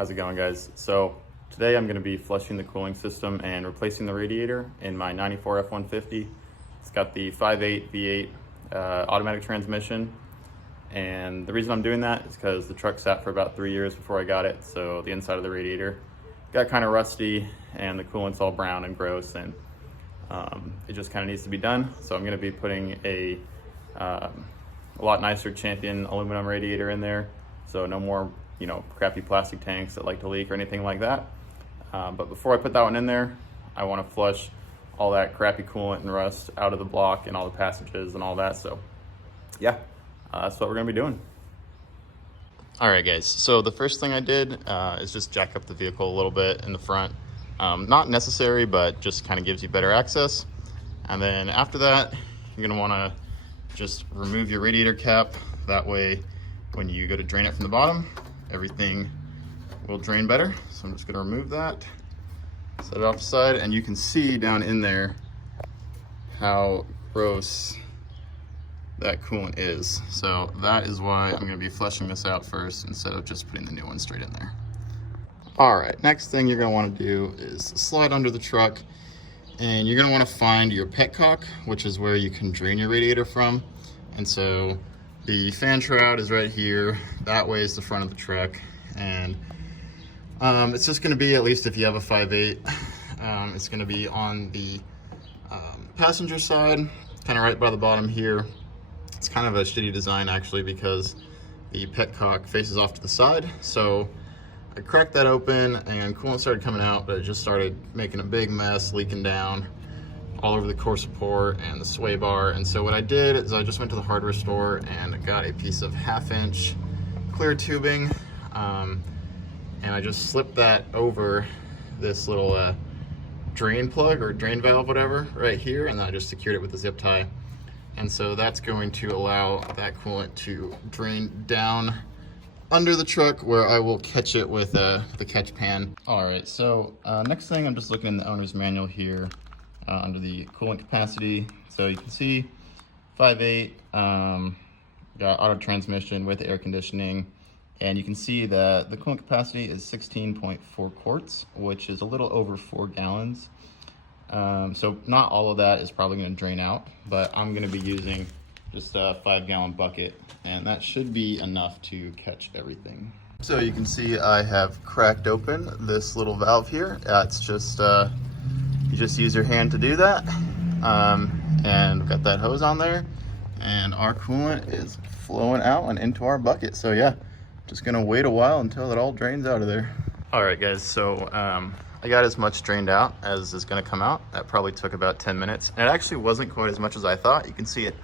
How's it going, guys? So today I'm going to be flushing the cooling system and replacing the radiator in my 94 F-150. It's got the 5.8 V8 automatic transmission, and the reason I'm doing that is because the truck sat for about 3 years before I got it, so the inside of the radiator got kind of rusty and the coolant's all brown and gross, and it just kind of needs to be done. So I'm going to be putting a lot nicer Champion aluminum radiator in there, so no more crappy plastic tanks that like to leak or anything like that. But before I put that one in there, I want to flush all that crappy coolant and rust out of the block and all the passages and all that. So yeah, that's what we're gonna be doing. All right, guys, so the first thing I did is just jack up the vehicle a little bit in the front. Not necessary, but just kind of gives you better access. And then after that, you're gonna wanna just remove your radiator cap. That way, when you go to drain it from the bottom, everything will drain better. So I'm just gonna remove that, set it off the side, and you can see down in there how gross that coolant is. So that is why I'm gonna be flushing this out first instead of just putting the new one straight in there. All right, next thing you're gonna wanna do is slide under the truck, and you're gonna wanna find your petcock, which is where you can drain your radiator from. And so the fan shroud is right here. That way is the front of the truck. And it's just gonna be, at least if you have a 5.8, it's gonna be on the passenger side, kind of right by the bottom here. It's kind of a shitty design actually, because the petcock faces off to the side. So I cracked that open and coolant started coming out, but it just started making a big mess, leaking down all over the core support and the sway bar. And so what I did is I just went to the hardware store and got a piece of 1/2-inch clear tubing, and I just slipped that over this little drain plug or drain valve, whatever, right here, and then I just secured it with a zip tie. And so that's going to allow that coolant to drain down under the truck, where I will catch it with the catch pan. All right, so next thing, I'm just looking in the owner's manual here under the coolant capacity. So you can see 5.8, got auto transmission with air conditioning, and you can see that the coolant capacity is 16.4 quarts, which is a little over 4 gallons. So not all of that is probably going to drain out, but I'm going to be using just a 5-gallon bucket, and that should be enough to catch everything. So you can see I have cracked open this little valve here. It's just you just use your hand to do that, and got that hose on there, and our coolant is flowing out and into our bucket. So yeah, just gonna wait a while until it all drains out of there. All right, guys, so I got as much drained out as is gonna come out. That probably took about 10 minutes. And it actually wasn't quite as much as I thought. You can see it's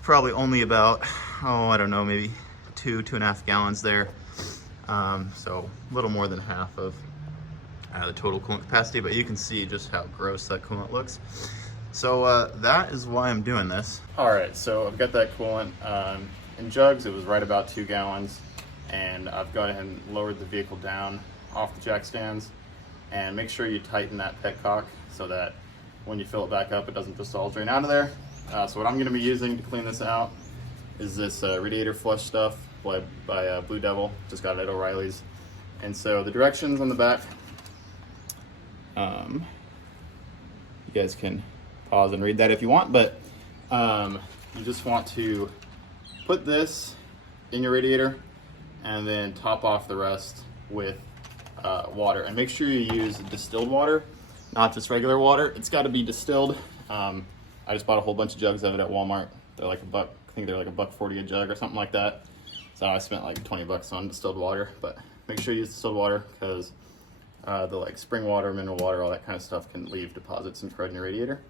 probably only about, I don't know, maybe 2.5 gallons there. So a little more than half of the total coolant capacity, but you can see just how gross that coolant looks. So that is why I'm doing this. All right, so I've got that coolant in jugs. It was right about 2 gallons. And I've gone ahead and lowered the vehicle down off the jack stands. And make sure you tighten that petcock so that when you fill it back up, it doesn't just all drain out of there. So what I'm gonna be using to clean this out is this radiator flush stuff by Blue Devil. Just got it at O'Reilly's. And so the directions on the back, you guys can pause and read that if you want, but you just want to put this in your radiator and then top off the rest with water, and make sure you use distilled water, not just regular water. It's got to be distilled. I just bought a whole bunch of jugs of it at Walmart. They're like $1, I think they're like $1.40 a jug or something like that. So I spent like 20 bucks on distilled water, but make sure you use distilled water, because the like spring water, mineral water, all that kind of stuff can leave deposits and corrode in your radiator.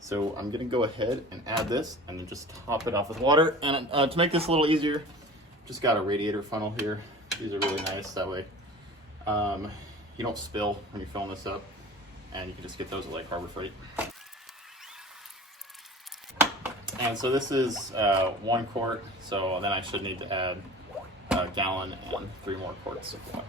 So I'm gonna go ahead and add this and then just top it off with water. And to make this a little easier, just got a radiator funnel here. These are really nice, that way you don't spill when you're filling this up, and you can just get those at like Harbor Freight. And so this is 1 quart, so then I should need to add a gallon and 3 more quarts of water.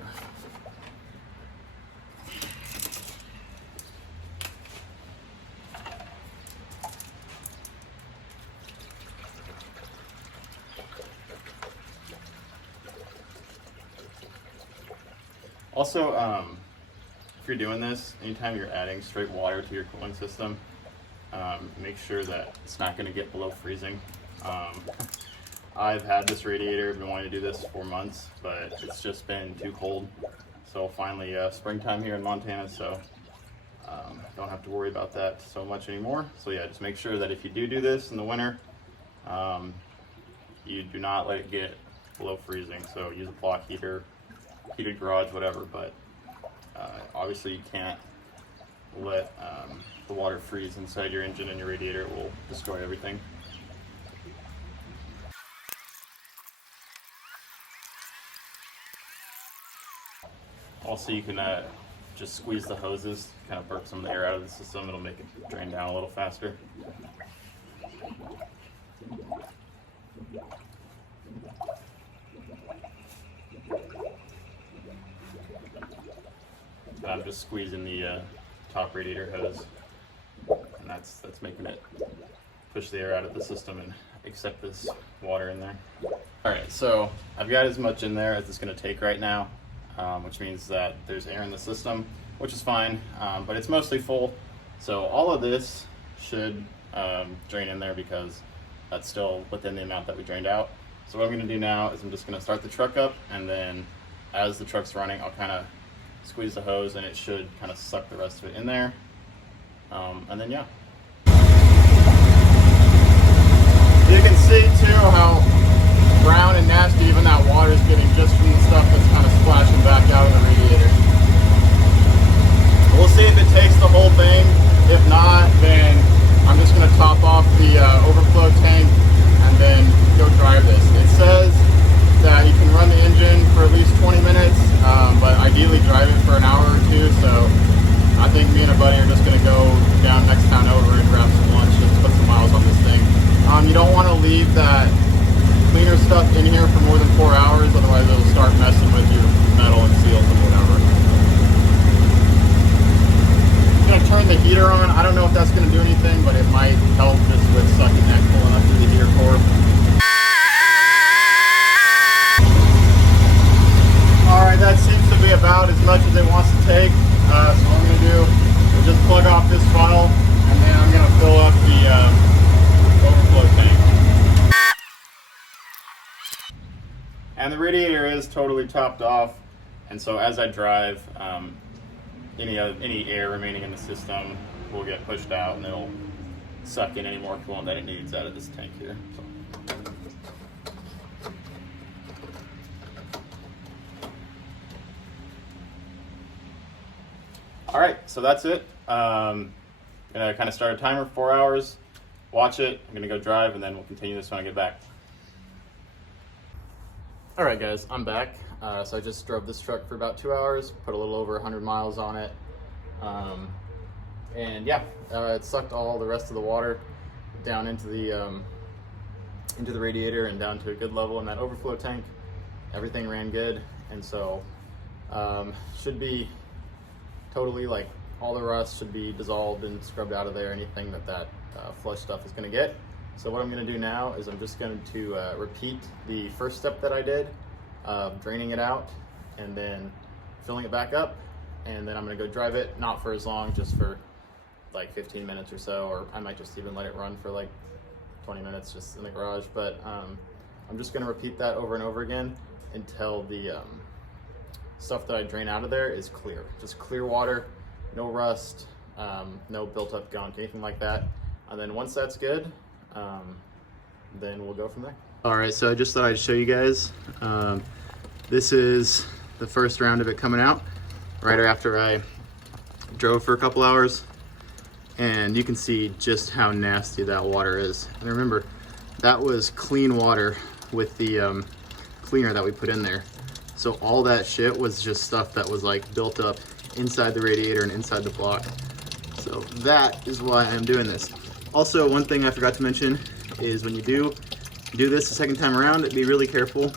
Also, if you're doing this, anytime you're adding straight water to your cooling system, make sure that it's not going to get below freezing. I've had this radiator, been wanting to do this for months, but it's just been too cold. So finally, springtime here in Montana, so don't have to worry about that so much anymore. So yeah, just make sure that if you do this in the winter, you do not let it get below freezing. So use a block heater, heated garage, whatever, but obviously you can't let the water freeze inside your engine and your radiator. It will destroy everything. Also, you can just squeeze the hoses, kind of burp some of the air out of the system. It'll make it drain down a little faster. I'm just squeezing the top radiator hose, and that's making it push the air out of the system and accept this water in there. All right, so I've got as much in there as it's going to take right now, which means that there's air in the system, which is fine, but it's mostly full. So all of this should drain in there because that's still within the amount that we drained out. So what I'm going to do now is I'm just going to start the truck up, and then as the truck's running, I'll kind of squeeze the hose and it should kind of suck the rest of it in there. And then yeah. You can see too how brown and nasty even that water is getting just from the stuff that's kind of splashing back out of the radiator. We'll see if it takes the whole thing. If not, then I'm just going to top off the overflow tank and then go drive this. It says that you can run the engine for at least 20 minutes, but ideally drive it for an hour or two. So I think me and a buddy are just going to go down next town over and grab some lunch and put some miles on this thing. You don't want to leave that cleaner stuff in here for more than 4 hours, otherwise it'll start messing with your metal and seals and whatever. I'm going to turn the heater on. I don't know if that's going to do anything, but it might help just with sucking that coolant up through the heater core. Alright, that seems to be about as much as it wants to take. So what I'm going to do is just plug off this funnel, and then I'm going to fill up the overflow tank. And the radiator is totally topped off, and so as I drive, any air remaining in the system will get pushed out, and it'll suck in any more coolant that it needs out of this tank here. So. All right, so that's it. Gonna kind of start a timer for 4 hours, watch it. I'm gonna go drive, and then we'll continue this when I get back. All right, guys, I'm back. So I just drove this truck for about 2 hours, put a little over 100 miles on it. And yeah, it sucked all the rest of the water down into the radiator and down to a good level in that overflow tank. Everything ran good, and so should be totally, like, all the rust should be dissolved and scrubbed out of there, anything that flush stuff is going to get. So what I'm going to do now is I'm just going to repeat the first step that I did, draining it out and then filling it back up, and then I'm going to go drive it, not for as long, just for like 15 minutes or so, or I might just even let it run for like 20 minutes just in the garage. But I'm just going to repeat that over and over again until the stuff that I drain out of there is clear. Just clear water, no rust, no built up gunk, anything like that. And then once that's good, then we'll go from there. All right, so I just thought I'd show you guys. This is the first round of it coming out right after I drove for a couple hours. And you can see just how nasty that water is. And remember, that was clean water with the cleaner that we put in there. So all that shit was just stuff that was like built up inside the radiator and inside the block. So that is why I'm doing this. Also, one thing I forgot to mention is when you do this the second time around, be really careful.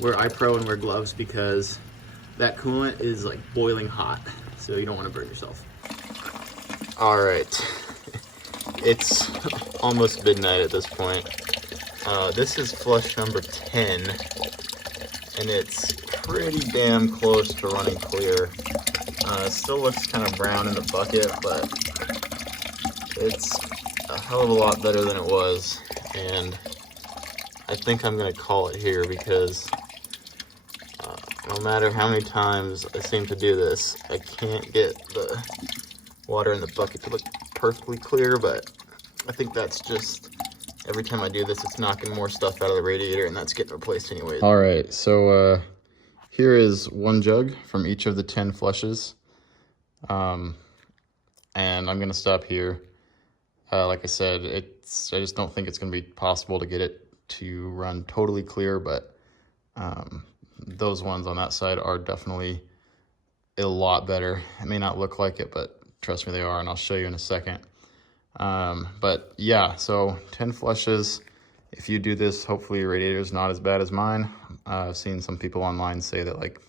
Wear iPro and wear gloves because that coolant is like boiling hot. So you don't want to burn yourself. All right, it's almost midnight at this point. This is flush number 10. And it's pretty damn close to running clear. It still looks kind of brown in the bucket, but it's a hell of a lot better than it was. And I think I'm gonna call it here because no matter how many times I seem to do this, I can't get the water in the bucket to look perfectly clear, but I think that's just, every time I do this, it's knocking more stuff out of the radiator, and that's getting replaced anyways. All right, so here is one jug from each of the 10 flushes. And I'm gonna stop here. Like I said, I just don't think it's gonna be possible to get it to run totally clear, but those ones on that side are definitely a lot better. It may not look like it, but trust me, they are, and I'll show you in a second. But yeah, so 10 flushes. If you do this, hopefully your radiator is not as bad as mine. I've seen some people online say that like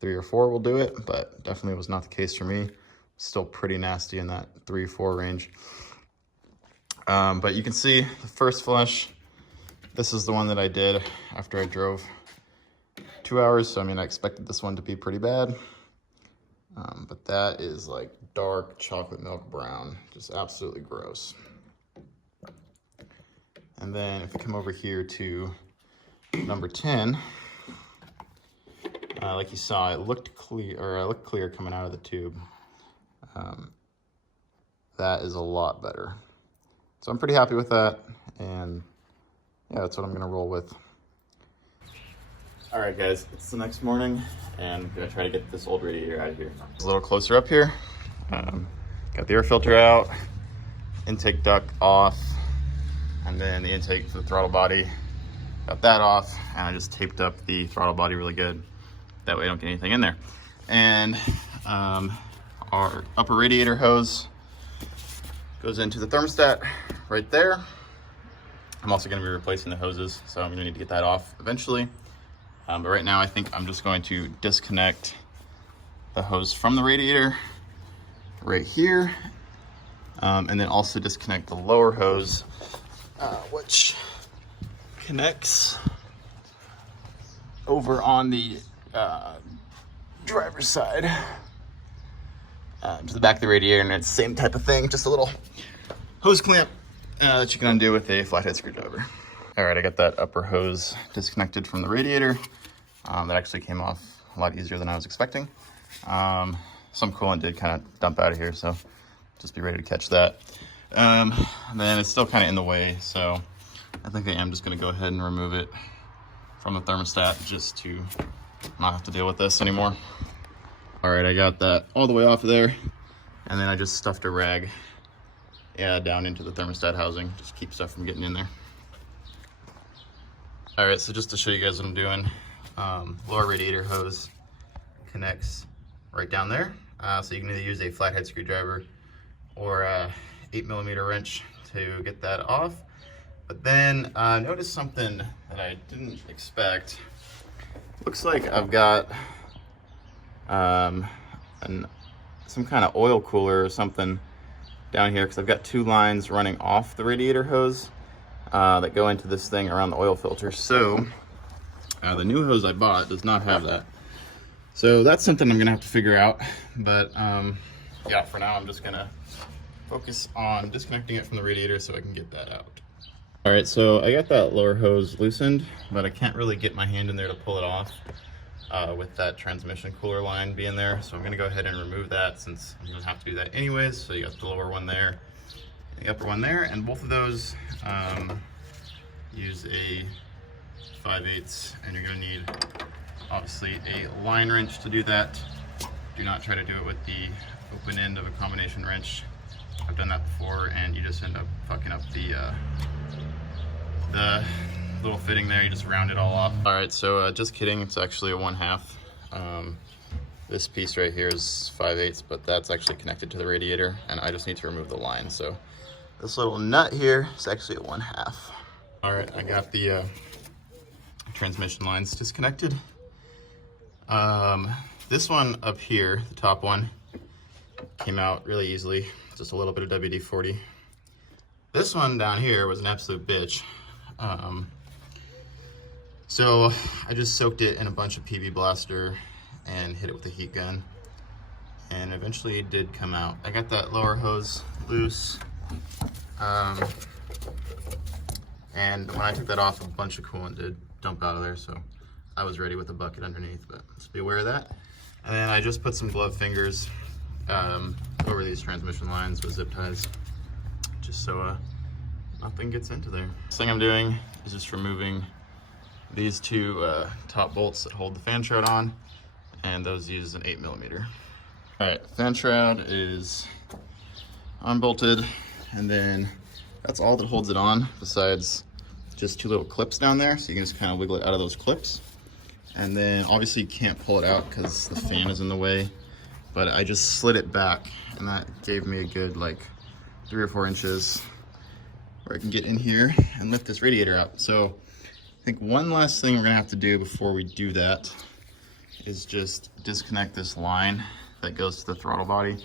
3 or 4 will do it, but definitely was not the case for me. Still pretty nasty in that 3 or 4 range. But you can see the first flush, this is the one that I did after I drove 2 hours. So I mean, I expected this one to be pretty bad. But that is like dark chocolate milk brown, just absolutely gross. And then if we come over here to number 10, like you saw, it looked clear, or it looked clear coming out of the tube. That is a lot better. So I'm pretty happy with that, and yeah, that's what I'm gonna roll with. All right, guys, it's the next morning, and I'm gonna try to get this old radiator out of here. A little closer up here. Got the air filter out, intake duct off, and then the intake for the throttle body. Got that off, and I just taped up the throttle body really good. That way I don't get anything in there. And our upper radiator hose goes into the thermostat right there. I'm also gonna be replacing the hoses, so I'm gonna need to get that off eventually. But right now I think I'm just going to disconnect the hose from the radiator right here. And then also disconnect the lower hose, which connects over on the driver's side to the back of the radiator, and it's the same type of thing, just a little hose clamp that you can undo with a flathead screwdriver. All right, I got that upper hose disconnected from the radiator. That actually came off a lot easier than I was expecting. Some coolant did kind of dump out of here, so just be ready to catch that. And then it's still kind of in the way, so I think I am just gonna go ahead and remove it from the thermostat just to not have to deal with this anymore. All right, I got that all the way off of there, and then I just stuffed a rag down into the thermostat housing, just keep stuff from getting in there. All right, so just to show you guys what I'm doing, lower radiator hose connects right down there. So you can either use a flathead screwdriver or a 8mm wrench to get that off. But then notice something that I didn't expect. Looks like I've got some kind of oil cooler or something down here, because I've got 2 lines running off the radiator hose that go into this thing around the oil filter. So the new hose I bought does not have that. So that's something I'm gonna have to figure out. But yeah, for now I'm just gonna focus on disconnecting it from the radiator so I can get that out. All right, so I got that lower hose loosened, but I can't really get my hand in there to pull it off with that transmission cooler line being there. So I'm gonna go ahead and remove that, since I'm gonna have to do that anyways. So you got the lower one there, the upper one there, and both of those use a 5/8, and you're gonna need obviously a line wrench to do that. Do not try to do it with the open end of a combination wrench. I've done that before, and you just end up fucking up the little fitting there. You just round it all off. All right, so just kidding, it's actually a 1/2. This piece right here is 5/8, but that's actually connected to the radiator, and I just need to remove the line. So this little nut here is actually a 1/2. All right, I got the transmission lines disconnected. This one up here, the top one, came out really easily. Just a little bit of WD-40. This one down here was an absolute bitch. So I just soaked it in a bunch of PB Blaster and hit it with a heat gun, and eventually it did come out. I got that lower hose loose, and when I took that off, a bunch of coolant did dump out of there, so I was ready with a bucket underneath, but just be aware of that. And then I just put some glove fingers over these transmission lines with zip ties, just so nothing gets into there. Next thing I'm doing is just removing these two top bolts that hold the fan shroud on, and those use an 8mm. All right, fan shroud is unbolted, and then that's all that holds it on, besides just two little clips down there, so you can just kind of wiggle it out of those clips. And then obviously you can't pull it out because the fan is in the way, but I just slid it back, and that gave me a good like 3 or 4 inches where I can get in here and lift this radiator out. So I think one last thing we're gonna have to do before we do that is just disconnect this line that goes to the throttle body.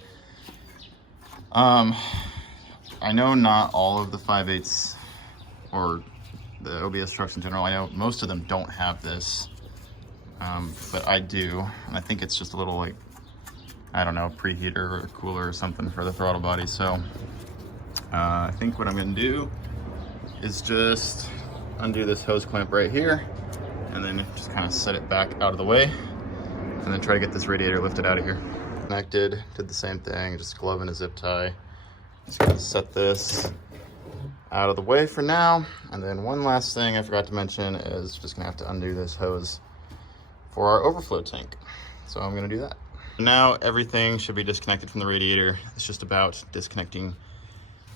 I know not all of the 5/8 or the OBS trucks in general, I know most of them don't have this, but I do, and I think it's just a little like, I don't know, preheater or cooler or something for the throttle body. So I think what I'm gonna do is just undo this hose clamp right here, and then just kind of set it back out of the way, and then try to get this radiator lifted out of here. Connected, did the same thing, just glove and a zip tie. Just gonna set this out of the way for now. And then one last thing I forgot to mention is just gonna have to undo this hose for our overflow tank. So I'm gonna do that. Now everything should be disconnected from the radiator. It's just about disconnecting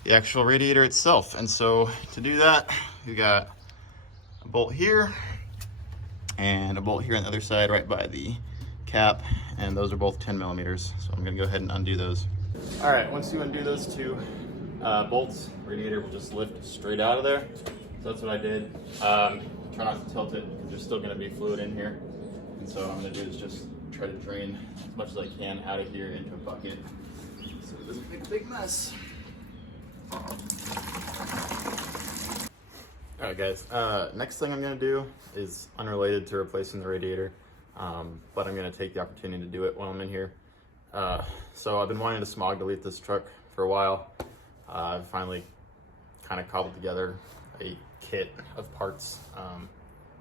the actual radiator itself. And so to do that, we got a bolt here and a bolt here on the other side right by the cap, and those are both 10mm. So I'm gonna go ahead and undo those. All right, once you undo those two bolts, radiator will just lift straight out of there. So that's what I did. Try not to tilt it because there's still gonna be fluid in here. And so what I'm gonna do is just try to drain as much as I can out of here into a bucket so it doesn't make a big mess. All right guys, next thing I'm gonna do is unrelated to replacing the radiator, but I'm gonna take the opportunity to do it while I'm in here. So I've been wanting to smog delete this truck for a while. I've finally kind of cobbled together a kit of parts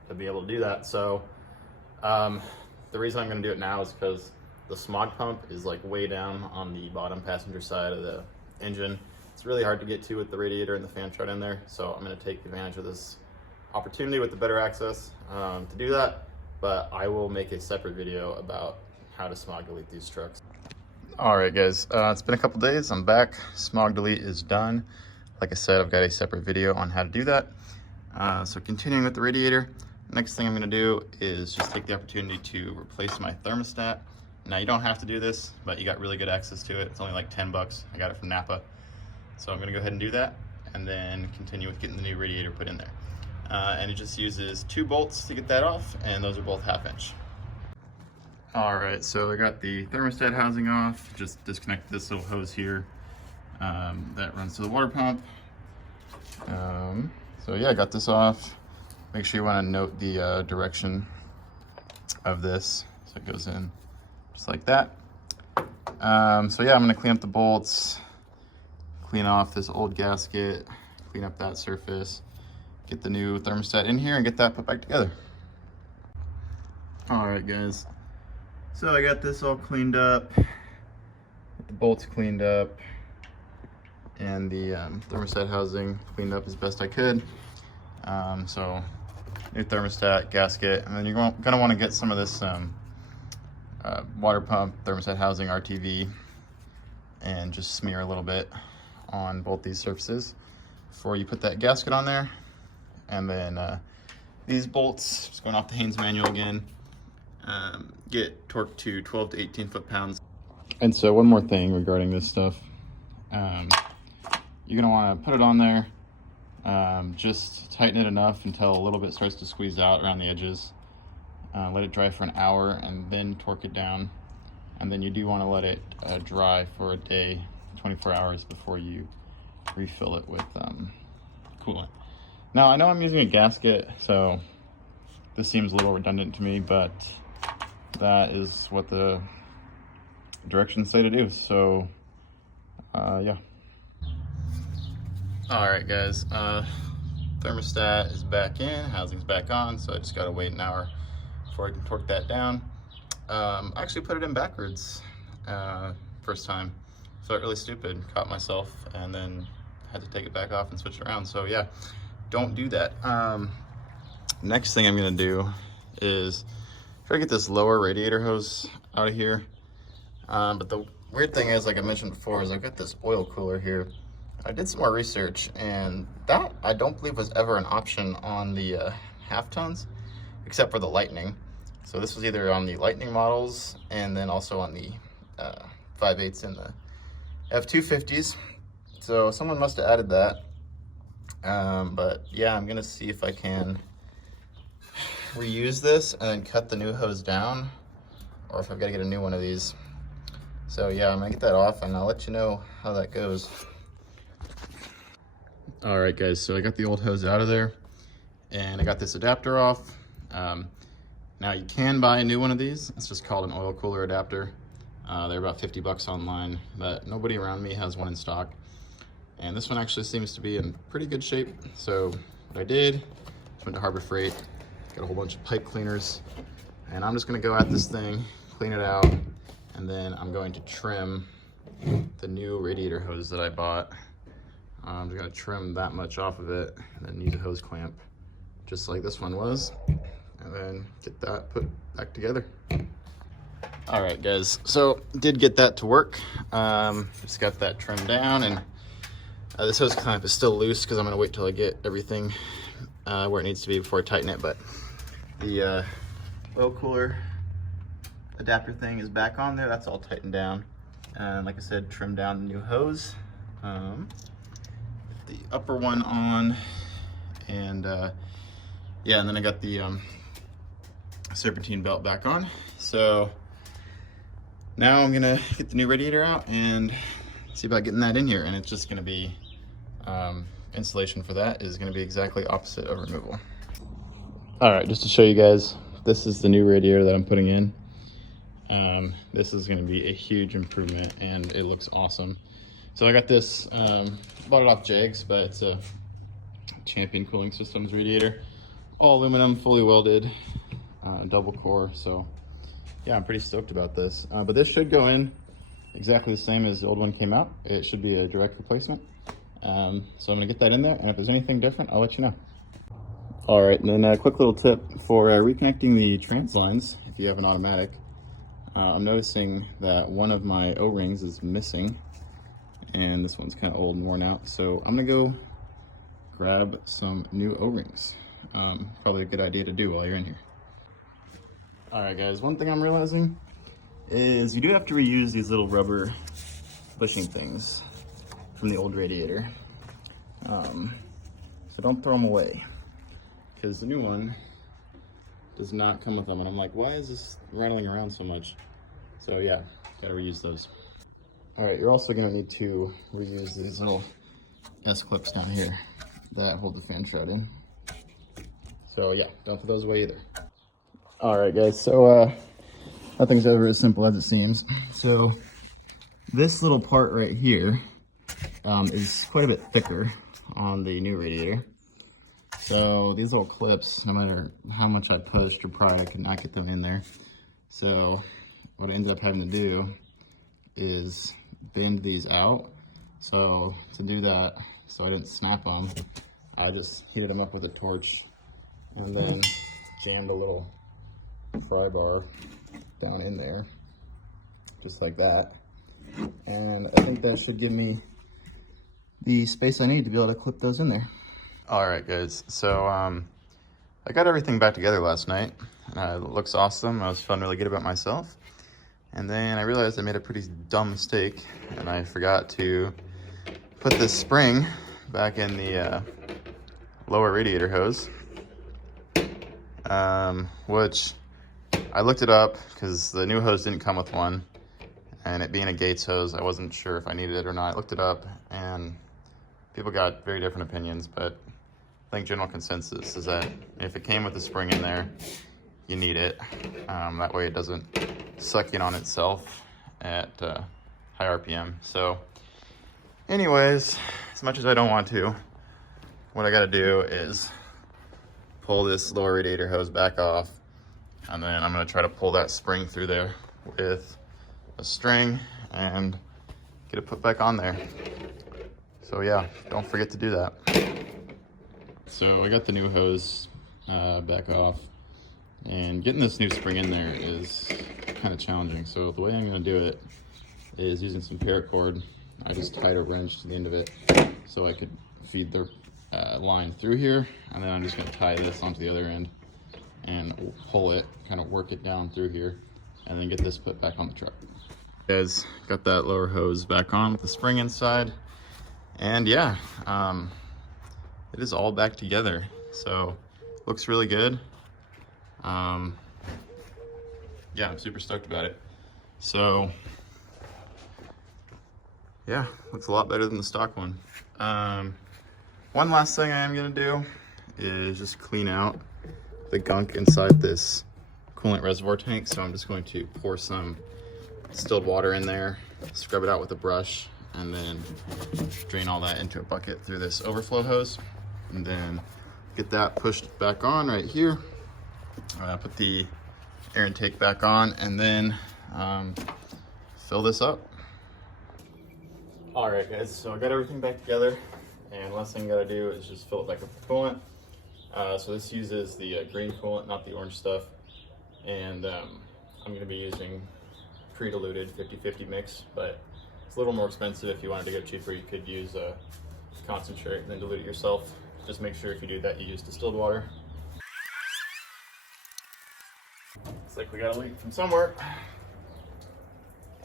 to be able to do that. So the reason I'm gonna do it now is because the smog pump is like way down on the bottom passenger side of the engine. It's really hard to get to with the radiator and the fan shroud in there. So I'm gonna take advantage of this opportunity with the better access to do that. But I will make a separate video about how to smog delete these trucks. All right guys, it's been a couple days, I'm back. Smog delete is done. Like I said, I've got a separate video on how to do that. So continuing with the radiator, next thing I'm gonna do is just take the opportunity to replace my thermostat. Now you don't have to do this, but you got really good access to it. It's only like 10 bucks. I got it from Napa. So I'm gonna go ahead and do that and then continue with getting the new radiator put in there. And it just uses 2 bolts to get that off, and those are both 1/2 inch. All right, so I got the thermostat housing off, just disconnect this little hose here that runs to the water pump. So yeah, I got this off. Make sure you wanna note the direction of this. So it goes in just like that. So yeah, I'm gonna clean up the bolts, clean off this old gasket, clean up that surface, get the new thermostat in here and get that put back together. All right guys, so I got this all cleaned up, the bolts cleaned up, and the thermostat housing cleaned up as best I could. So new thermostat, gasket, and then you're gonna wanna get some of this water pump, thermostat housing, RTV, and just smear a little bit on both these surfaces before you put that gasket on there. And then these bolts, just going off the Haynes manual again, get torqued to 12 to 18 foot-pounds. And so one more thing regarding this stuff, you're gonna wanna put it on there, just tighten it enough until a little bit starts to squeeze out around the edges. Let it dry for an hour and then torque it down. And then you do wanna let it dry for a day, 24 hours before you refill it with coolant. Now I know I'm using a gasket, so This seems a little redundant to me, but that is what the directions say to do. So, yeah. All right, guys. Thermostat is back in, housing's back on, so I just gotta wait an hour before I can torque that down. I actually put it in backwards first time. Felt really stupid, caught myself, and then had to take it back off and switch it around. So yeah, don't do that. Next thing I'm gonna do is try to get this lower radiator hose out of here. But the weird thing is, like I mentioned before, is I've got this oil cooler here. I did some more research, and that I don't believe was ever an option on the half tons, except for the Lightning. So this was either on the Lightning models and then also on the 5/8s in the F-250s. So someone must have added that. But yeah, I'm gonna see if I can reuse this and then cut the new hose down, or if I've got to get a new one of these. So yeah, I'm gonna get that off and I'll let you know how that goes. All right, guys, so I got the old hose out of there and I got this adapter off. Now you can buy a new one of these. It's just called an oil cooler adapter. They're about 50 bucks online, but nobody around me has one in stock. And this one actually seems to be in pretty good shape. So what I did, just went to Harbor Freight, got a whole bunch of pipe cleaners, and I'm just gonna go at this thing, clean it out, and then I'm going to trim the new radiator hose that I bought. I'm just gonna trim that much off of it, and then use a hose clamp, just like this one was, and then get that put back together. All right, guys, so did get that to work. Just got that trimmed down, and this hose clamp is still loose because I'm gonna wait till I get everything where it needs to be before I tighten it. But the oil cooler adapter thing is back on there. That's all tightened down. And like I said, trimmed down the new hose. The upper one on, and yeah, and then I got the serpentine belt back on. So now I'm gonna get the new radiator out and see about getting that in here, and it's just gonna be installation for that is gonna be exactly opposite of removal. All right, just to show you guys, this is the new radiator that I'm putting in. This is gonna be a huge improvement, and it looks awesome. So I got this, bought it off Jags, but it's a Champion Cooling Systems radiator. All aluminum, fully welded, double core. So yeah, I'm pretty stoked about this. But this should go in exactly the same as the old one came out. It should be a direct replacement. So I'm gonna get that in there, and if there's anything different, I'll let you know. All right, and then a quick little tip for reconnecting the trans lines, if you have an automatic. I'm noticing that one of my O-rings is missing, and this one's kind of old and worn out. So I'm gonna go grab some new O-rings. Probably a good idea to do while you're in here. All right, guys, one thing I'm realizing is you do have to reuse these little rubber bushing things from the old radiator. So don't throw them away, because the new one does not come with them. And I'm like, why is this rattling around so much? So yeah, gotta reuse those. All right, you're also gonna need to reuse these little S-clips down here that hold the fan shroud in. So yeah, don't throw those away either. All right, guys, so nothing's ever as simple as it seems. So this little part right here is quite a bit thicker on the new radiator. So these little clips, no matter how much I pushed or pried, I could not get them in there. So what I ended up having to do is bend these out. So to do that, so I didn't snap them, I just heated them up with a torch and then jammed a little pry bar down in there, just like that. And I think that should give me the space I need to be able to clip those in there. All right, guys, so I got everything back together last night. It looks awesome. I was feeling really good about myself. And then I realized I made a pretty dumb mistake, and I forgot to put this spring back in the lower radiator hose, which I looked it up because the new hose didn't come with one, and it being a Gates hose, I wasn't sure if I needed it or not. I looked it up, and people got very different opinions, but I think general consensus is that if it came with a spring in there, you need it. That way it doesn't suck in on itself at high RPM. So anyways, as much as I don't want to, what I gotta do is pull this lower radiator hose back off, and then I'm gonna try to pull that spring through there with a string and get it put back on there. So yeah, don't forget to do that. So I got the new hose back off, and getting this new spring in there is kind of challenging. So the way I'm gonna do it is using some paracord. I just tied a wrench to the end of it so I could feed the line through here, and then I'm just gonna tie this onto the other end and pull it, kind of work it down through here, and then get this put back on the truck. Guys, got that lower hose back on with the spring inside, and yeah, it is all back together. So looks really good. Yeah, I'm super stoked about it. So yeah, looks a lot better than the stock one. One last thing I am gonna do is just clean out the gunk inside this coolant reservoir tank. So I'm just going to pour some distilled water in there, scrub it out with a brush, and then drain all that into a bucket through this overflow hose, and then get that pushed back on right here. Put the air intake back on, and then fill this up. All right, guys, so I got everything back together, and last thing I gotta do is just fill it back up with coolant. So this uses the green coolant, not the orange stuff, and I'm gonna be using pre-diluted 50-50 mix, but it's a little more expensive. If you wanted to go cheaper, you could use a concentrate and then dilute it yourself. Just make sure if you do that, you use distilled water. Looks like we got a leak from somewhere.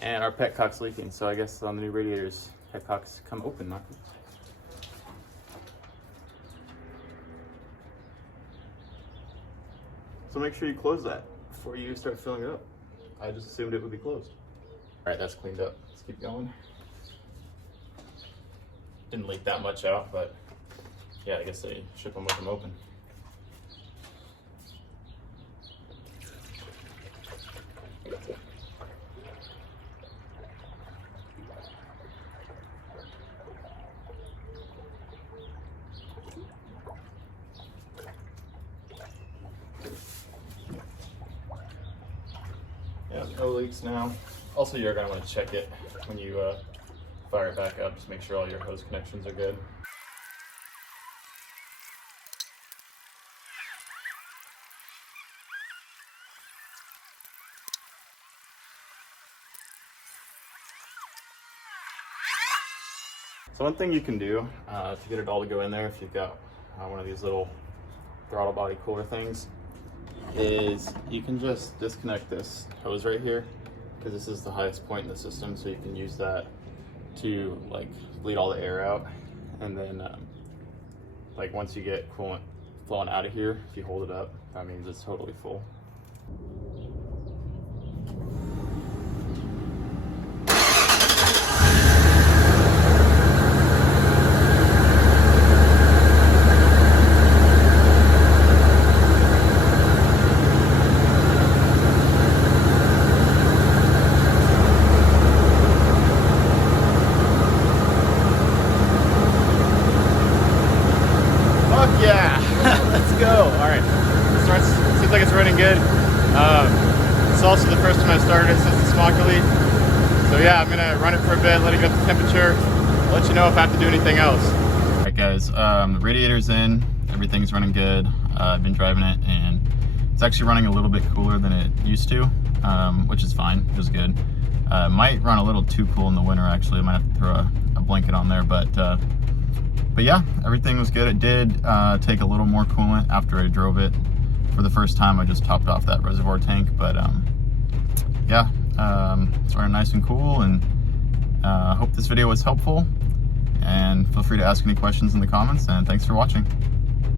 And our petcock's leaking, so I guess on the new radiators, petcocks come open, not closed. So make sure you close that before you start filling it up. I just assumed it would be closed. All right, that's cleaned up. Let's keep going. Didn't leak that much out, but yeah, I guess they ship them with them open. Yeah, no leaks now. Also, you're gonna want to check it when you fire it back up. Just make sure all your hose connections are good. So one thing you can do to get it all to go in there, if you've got one of these little throttle body cooler things, is you can just disconnect this hose right here, because this is the highest point in the system, so you can use that to like bleed all the air out, and then like once you get coolant flowing out of here, if you hold it up, that means it's totally full. Yeah, let's go. All right, seems like it's running good. It's also the first time I've started it since the smoke leak. So yeah, I'm gonna run it for a bit, let it get the temperature. I'll let you know if I have to do anything else. All right, guys, the radiator's in, everything's running good. I've been driving it, and it's actually running a little bit cooler than it used to, which is fine, it was good. Might run a little too cool in the winter, actually. I might have to throw a blanket on there, but yeah, everything was good. It did take a little more coolant after I drove it. For the first time, I just topped off that reservoir tank, but yeah, it's running nice and cool, and I hope this video was helpful, and feel free to ask any questions in the comments, and thanks for watching.